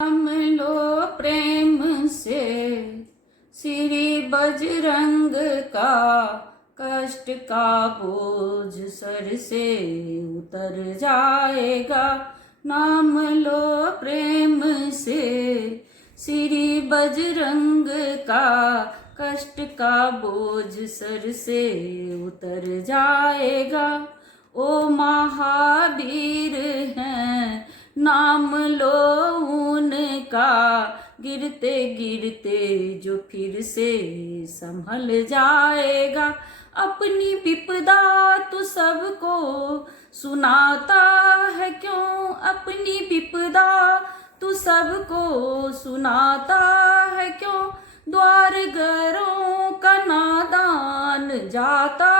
नाम लो प्रेम से श्री बजरंग का, कष्ट का बोझ सर से उतर जाएगा। नाम लो प्रेम से श्री बजरंग का, कष्ट का बोझ सर से उतर जाएगा। ओ महावीर हैं नाम लो उनका, गिरते गिरते जो फिर से संभल जाएगा। अपनी विपदा तू सबको सुनाता है क्यों, अपनी विपदा तू सबको सुनाता है क्यों। द्वार घरों का नादान जाता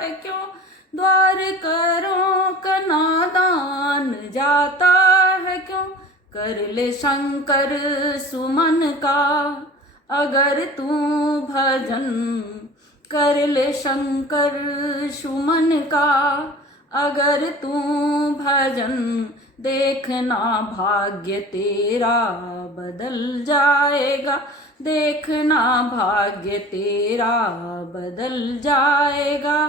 है क्यों, द्वार घरों का नादान जाता है क्यों। कर ले शंकर सुमन का अगर तू भजन, कर ले शंकर सुमन का अगर तू भजन। देखना भाग्य तेरा बदल जाएगा, देखना भाग्य तेरा बदल जाएगा।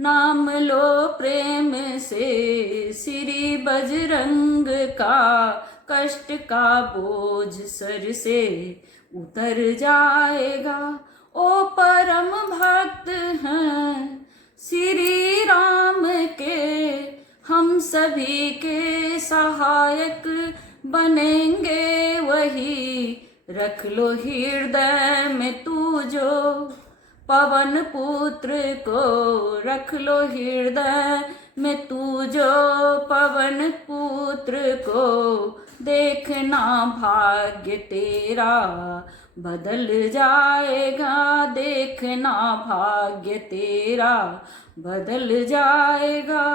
नाम लो प्रेम से श्री बजरंग का, कष्ट का बोझ सर से उतर जाएगा। ओ परम भक्त हैं श्री राम के, हम सभी के सहायक बनेंगे वही। रख लो हृदय में तू जो पवन पुत्र को, रख लो हृदय में तू जो पवन पुत्र को। देखना भाग्य तेरा बदल जाएगा, देखना भाग्य तेरा बदल जाएगा।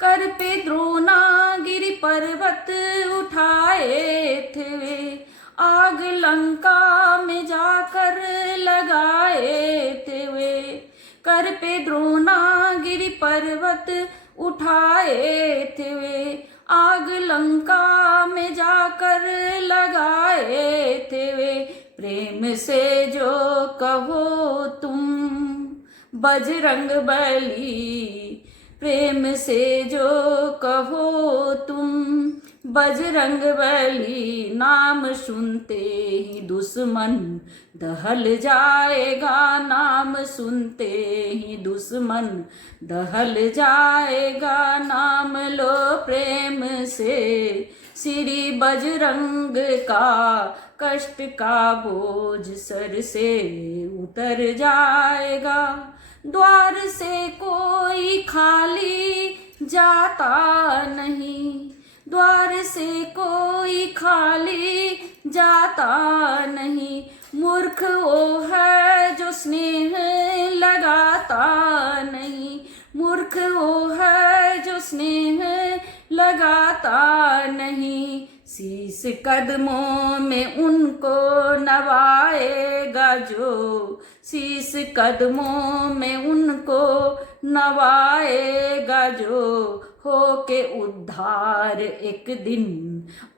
कर पे द्रोणागिरि पर्वत उठाए थे वे, आग लंका में जाकर लगाए थे वे। कर पे द्रोणागिरि पर्वत उठाए थे वे, आग लंका में जाकर लगाए थे वे। प्रेम से जो कहो तुम बजरंग बली, प्रेम से जो कहो तुम बजरंग बली। नाम सुनते ही दुश्मन दहल जाएगा, नाम सुनते ही दुश्मन दहल जाएगा। नाम लो प्रेम से श्री बजरंग का, कष्ट का बोझ सर से उतर जाएगा। द्वार से कोई खाली जाता नहीं, द्वार से कोई खाली जाता नहीं। मूर्ख वो है जो स्नेह लगाता नहीं, मूर्ख वो है जो स्नेह लगाता नहीं। शीश कदमों में उनको नवाएगा जो, शीश कदमों में उनको नवाएगा जो। हो के उद्धार एक दिन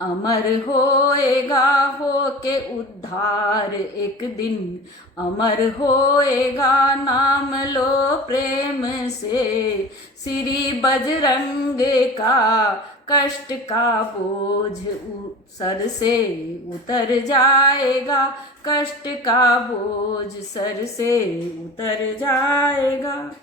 अमर होएगा, हो के उद्धार एक दिन अमर होएगा। नाम लो प्रेम से श्री बजरंग का, कष्ट का बोझ सर से उतर जाएगा, कष्ट का बोझ सर से उतर जाएगा।